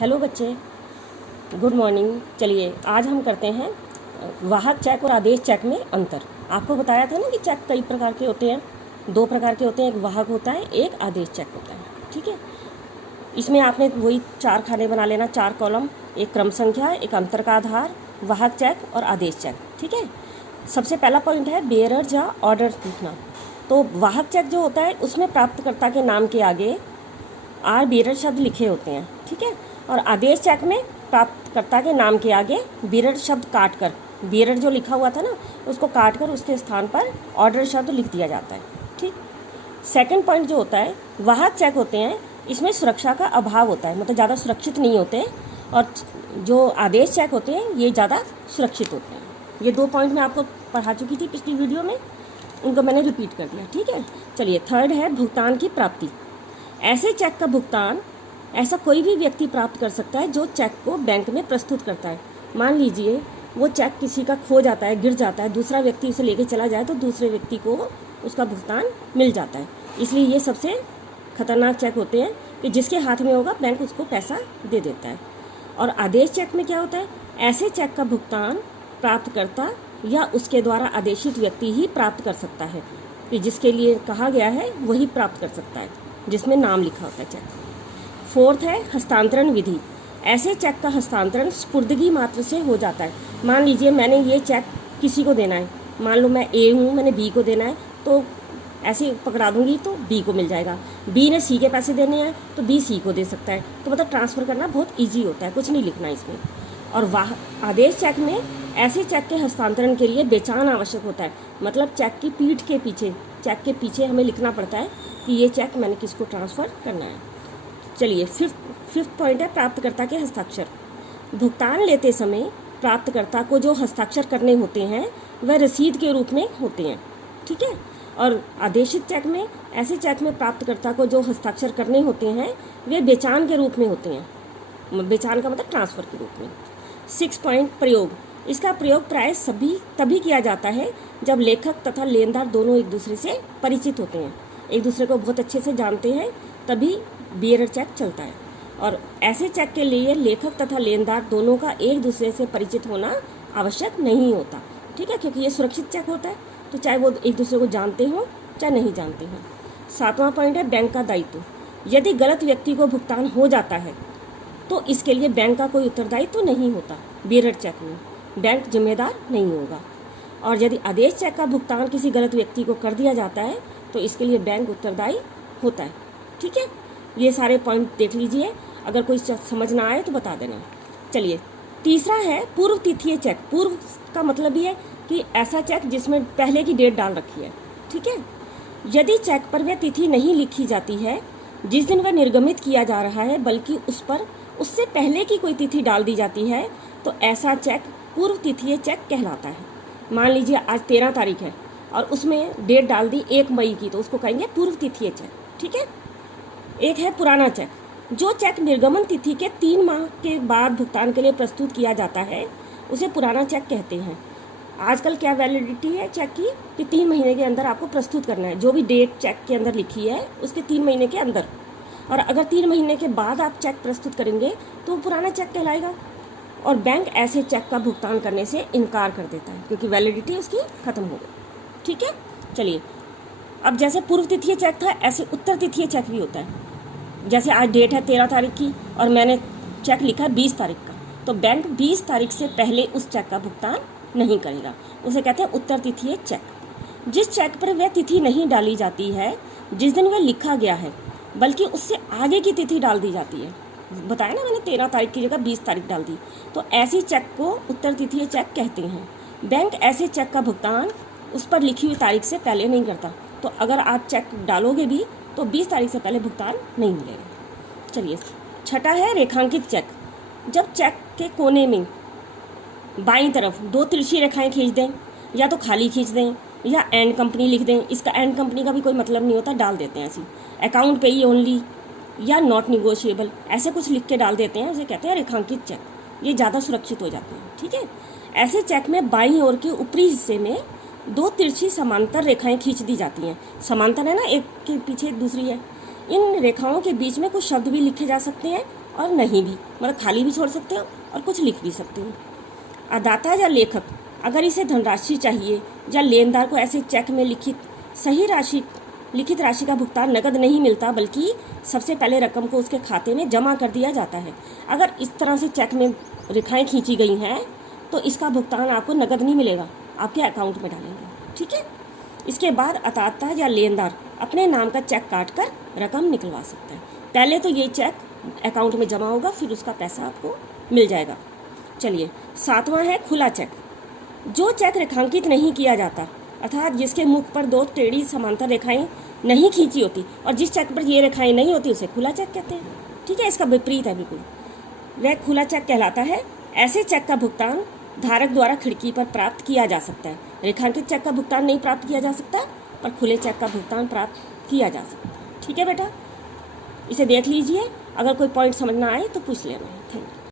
Hello बच्चे, good morning. चलिए आज हम करते हैं वाहक चेक और आदेश चेक में अंतर। आपको बताया था ना कि चेक कई प्रकार के होते हैं, दो प्रकार के होते हैं, एक वाहक होता है, एक आदेश चेक होता है। ठीक है, इसमें आपने वही 4 खाने बना लेना, 4 कॉलम, एक क्रम संख्या, एक अंतर का आधार, वाहक चेक और आदेश चेक। ठीक है, सबसे पहला पॉइंट है बेयरर या ऑर्डर लिखना। तो वाहक चेक जो होता है उसमें प्राप्तकर्ता के नाम के आगे आर बेयरर शब्द लिखे होते हैं। ठीक है, और आदेश चेक में प्राप्तकर्ता के नाम के आगे बेयरर शब्द काट कर, बेयरर जो लिखा हुआ था ना उसको काट कर उसके स्थान पर ऑर्डर शब्द लिख दिया जाता है। ठीक, सेकंड पॉइंट जो होता है वाहक चेक होते हैं, इसमें सुरक्षा का अभाव होता है, मतलब ज़्यादा सुरक्षित नहीं होते, और जो आदेश चेक होते हैं ये ज़्यादा सुरक्षित होते हैं। ये 2 पॉइंट मैं आपको पढ़ा चुकी थी पिछली वीडियो में, उनको मैंने रिपीट कर दिया। ठीक है, चलिए थर्ड है भुगतान की प्राप्ति। ऐसे चेक का भुगतान ऐसा कोई भी व्यक्ति प्राप्त कर सकता है जो चेक को बैंक में प्रस्तुत करता है। मान लीजिए वो चेक किसी का खो जाता है, गिर जाता है, दूसरा व्यक्ति उसे लेके चला जाए तो दूसरे व्यक्ति को उसका भुगतान मिल जाता है। इसलिए ये सबसे खतरनाक चेक होते हैं कि जिसके हाथ में होगा बैंक उसको पैसा दे देता है। और आदेश चेक में क्या होता है, ऐसे चेक का भुगतान प्राप्तकर्ता या उसके द्वारा आदेशित व्यक्ति ही प्राप्त कर सकता है, कि जिसके लिए कहा गया है वही प्राप्त कर सकता है, जिसमें नाम लिखा होता है चेक। फोर्थ है हस्तांतरण विधि। ऐसे चेक का हस्तांतरण स्पुर्दगी मात्र से हो जाता है। मान लीजिए मैंने ये चेक किसी को देना है, मान लो मैं ए हूँ, मैंने बी को देना है, तो ऐसे पकड़ा दूंगी तो बी को मिल जाएगा। बी ने सी के पैसे देने हैं तो बी सी को दे सकता है। तो मतलब ट्रांसफ़र करना बहुत ईजी होता है, कुछ नहीं लिखना इसमें। और आदेश चेक में ऐसे चेक के हस्तांतरण के लिए बेचान आवश्यक होता है, मतलब चेक की पीठ के पीछे, चेक के पीछे हमें लिखना पड़ता है कि ये चेक मैंने किसको ट्रांसफ़र करना है। चलिए फिफ्थ पॉइंट है प्राप्तकर्ता के हस्ताक्षर। भुगतान लेते समय प्राप्तकर्ता को जो हस्ताक्षर करने होते हैं वह रसीद के रूप में होते हैं। ठीक है, और आदेशित चेक में, ऐसे चेक में प्राप्तकर्ता को जो हस्ताक्षर करने होते हैं वे बेचान के रूप में होते हैं। बेचान का मतलब ट्रांसफ़र के रूप में। 6 पॉइंट प्रयोग। इसका प्रयोग प्राय तभी किया जाता है जब लेखक तथा लेनदार दोनों एक दूसरे से परिचित होते हैं, एक दूसरे को बहुत अच्छे से जानते हैं, तभी बेयरर चेक चलता है। और ऐसे चेक के लिए लेखक तथा लेनदार दोनों का एक दूसरे से परिचित होना आवश्यक नहीं होता। ठीक है, क्योंकि ये सुरक्षित चेक होता है, तो चाहे वो एक दूसरे को जानते हो चाहे नहीं जानते हो। 7वां पॉइंट है बैंक का दायित्व। यदि गलत व्यक्ति को भुगतान हो जाता है तो इसके लिए बैंक का कोई उत्तरदायित्व नहीं होता। बेयरर चेक में बैंक जिम्मेदार नहीं होगा। और यदि आदेश चेक का भुगतान किसी गलत व्यक्ति को कर दिया जाता है तो इसके लिए बैंक उत्तरदायी होता है। ठीक है, ये सारे पॉइंट देख लीजिए, अगर कोई समझ ना आए तो बता देना। चलिए तीसरा है पूर्व तिथीय चेक। पूर्व का मतलब ये है कि ऐसा चेक जिसमें पहले की डेट डाल रखी है। ठीक है, यदि चेक पर वह तिथि नहीं लिखी जाती है जिस दिन वह निर्गमित किया जा रहा है, बल्कि उस पर उससे पहले की कोई तिथि डाल दी जाती है, तो ऐसा चेक पूर्व तिथीय चेक कहलाता है। मान लीजिए आज 13 तारीख है और उसमें डेट डाल दी 1 मई की, तो उसको कहेंगे पूर्व तिथीय चेक। ठीक है, एक है पुराना चेक। जो चेक निर्गमन तिथि के 3 माह के बाद भुगतान के लिए प्रस्तुत किया जाता है उसे पुराना चेक कहते हैं। आजकल क्या वैलिडिटी है चेक की कि 3 महीने के अंदर आपको प्रस्तुत करना है, जो भी डेट चेक के अंदर लिखी है उसके 3 महीने के अंदर। और अगर 3 महीने के बाद आप चेक प्रस्तुत करेंगे तो वो पुराना चेक कहलाएगा। और बैंक ऐसे चेक का भुगतान करने से इनकार कर देता है क्योंकि वैलिडिटी उसकी ख़त्म हो गई। ठीक है, चलिए अब जैसे पूर्व तिथीय चेक था ऐसे उत्तर तिथीय चेक भी होता है। जैसे आज डेट है 13 तारीख की और मैंने चेक लिखा है 20 तारीख का, तो बैंक 20 तारीख से पहले उस चेक का भुगतान नहीं करेगा, उसे कहते हैं उत्तर तिथीय चेक। जिस चेक पर वह तिथि नहीं डाली जाती है जिस दिन वह लिखा गया है, बल्कि उससे आगे की तिथि डाल दी जाती है। बताया ना मैंने 13 तारीख की जगह 20 तारीख डाल दी, तो ऐसी चेक को उत्तर तिथीय चेक कहते हैं। बैंक ऐसे चेक का भुगतान उस पर लिखी हुई तारीख से पहले नहीं करता, तो अगर आप चेक डालोगे भी तो 20 तारीख से पहले भुगतान नहीं मिलेगा। चलिए छठा है रेखांकित चेक। जब चेक के कोने में बाईं तरफ 2 तिरछी रेखाएं खींच दें, या तो खाली खींच दें या एंड कंपनी लिख दें, इसका एंड कंपनी का भी कोई मतलब नहीं होता, डाल देते हैं ऐसी, अकाउंट पेई ओनली या नॉट निगोशिएबल, ऐसे कुछ लिख के डाल देते हैं, उसे कहते हैं रेखांकित चेक। ये ज़्यादा सुरक्षित हो जाते हैं। ठीक है, ऐसे चेक में बाईं ओर के ऊपरी हिस्से में 2 तिरछी समांतर रेखाएं खींच दी जाती हैं। समांतर है ना, एक के पीछे दूसरी है। इन रेखाओं के बीच में कुछ शब्द भी लिखे जा सकते हैं और नहीं भी, मतलब खाली भी छोड़ सकते हो और कुछ लिख भी सकते हो। अदाता या लेखक अगर इसे धनराशि चाहिए या लेनदार को ऐसे चेक में लिखित राशि का भुगतान नकद नहीं मिलता, बल्कि सबसे पहले रकम को उसके खाते में जमा कर दिया जाता है। अगर इस तरह से चेक में रेखाएं खींची गई हैं तो इसका भुगतान आपको नकद नहीं मिलेगा, आपके अकाउंट में डालेंगे, ठीक है। इसके बाद अदाता या लेनदार अपने नाम का चेक काट कर रकम निकलवा सकता है। पहले तो ये चेक अकाउंट में जमा होगा, फिर उसका पैसा आपको मिल जाएगा। चलिए, 7वां है खुला चेक। जो चेक रेखांकित नहीं किया जाता, अर्थात जिसके मुख पर 2 टेढ़ी समांतर रेखाएं नहीं खींची होती, और जिस चेक पर ये रेखाएं नहीं होती उसे खुला चेक कहते हैं, ठीक है। इसका विपरीत है बिल्कुल, वह खुला चेक कहलाता है। ऐसे चेक का भुगतान धारक द्वारा खिड़की पर प्राप्त किया जा सकता है। रेखांकित चेक का भुगतान नहीं प्राप्त किया जा सकता, पर खुले चेक का भुगतान प्राप्त किया जा सकता है, ठीक है बेटा। इसे देख लीजिए, अगर कोई पॉइंट समझ ना आए तो पूछ लेना। Thank you.